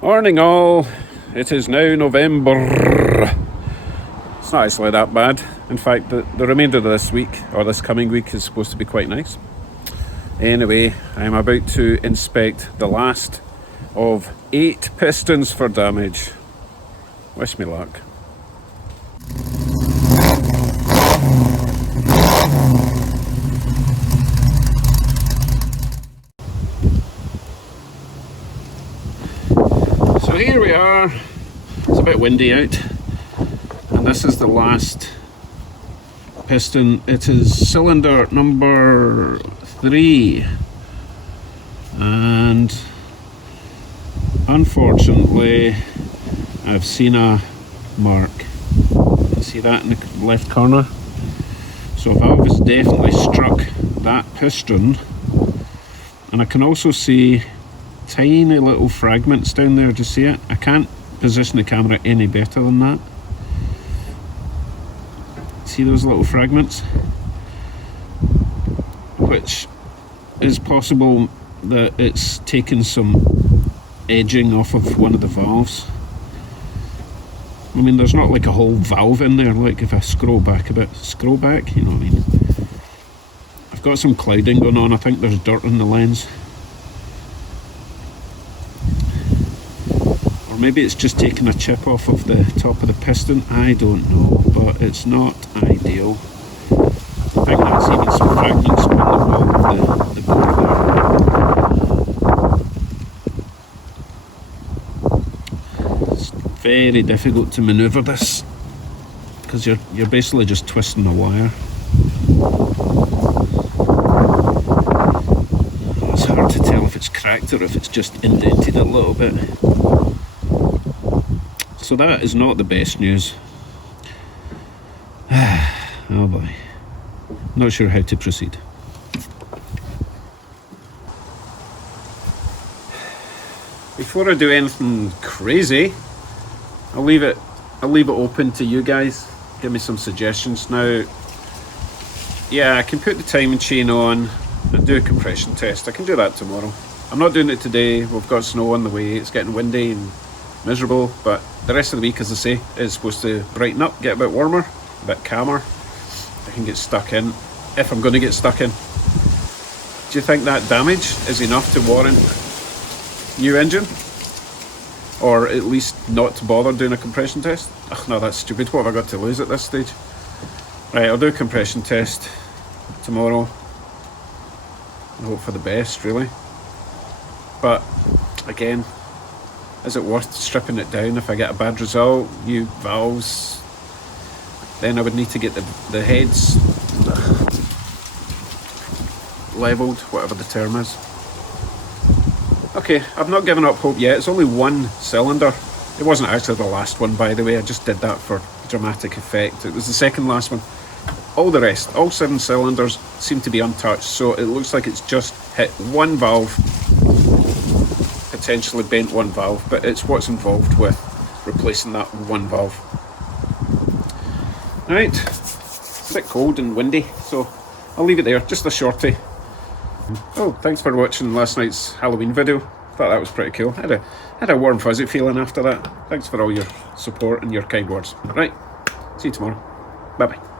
Morning all, it is now November. It's not actually that bad. In fact, the remainder of this week, or this coming week, is supposed to be quite nice. Anyway, I'm about to inspect the last of 8 pistons for damage. Wish me luck. So here we are. It's a bit windy out, and this is the last piston. It is cylinder number 3, and unfortunately I've seen a mark. You see that in the left corner? So a valve has definitely struck that piston, and I can also see tiny little fragments down there. Do you see it? I can't position the camera any better than that. See those little fragments? Which is possible that it's taken some edging off of one of the valves. I mean, there's not like a whole valve in there. Like if I scroll back a bit, scroll back, you know what I mean? I've got some clouding going on. I think there's dirt in the lens. Maybe it's just taken a chip off of the top of the piston. I don't know, but it's not ideal. I think that's even some fragments on the wall of the board there. It's very difficult to manoeuvre this because you're basically just twisting a wire. It's hard to tell if it's cracked or if it's just indented a little bit. So that is not the best news. Oh boy. Not sure how to proceed. Before I do anything crazy, I'll leave it open to you guys. Give me some suggestions. Now, yeah, I can put the timing chain on and do a compression test. I can do that tomorrow. I'm not doing it today. We've got snow on the way. It's getting windy and miserable, but the rest of the week, as I say, is supposed to brighten up, get a bit warmer, a bit calmer. I can get stuck in, if I'm going to get stuck in. Do you think that damage is enough to warrant new engine? Or at least not to bother doing a compression test? Ugh, no, that's stupid. What have I got to lose at this stage? Right, I'll do a compression test tomorrow. I hope for the best, really. But again, is it worth stripping it down if I get a bad result? New valves. Then I would need to get the heads levelled, whatever the term is. Okay, I've not given up hope yet. It's only one cylinder. It wasn't actually the last one, by the way. I just did that for dramatic effect. It was the second last one. All the rest, all 7 cylinders, seem to be untouched. So it looks like it's just hit one valve. Potentially bent one valve, but it's what's involved with replacing that one valve. Right, it's a bit cold and windy, so I'll leave it there, just a shorty. Oh, thanks for watching last night's Halloween video. Thought that was pretty cool. Had a warm fuzzy feeling after that. Thanks for all your support and your kind words. Right, see you tomorrow. Bye bye.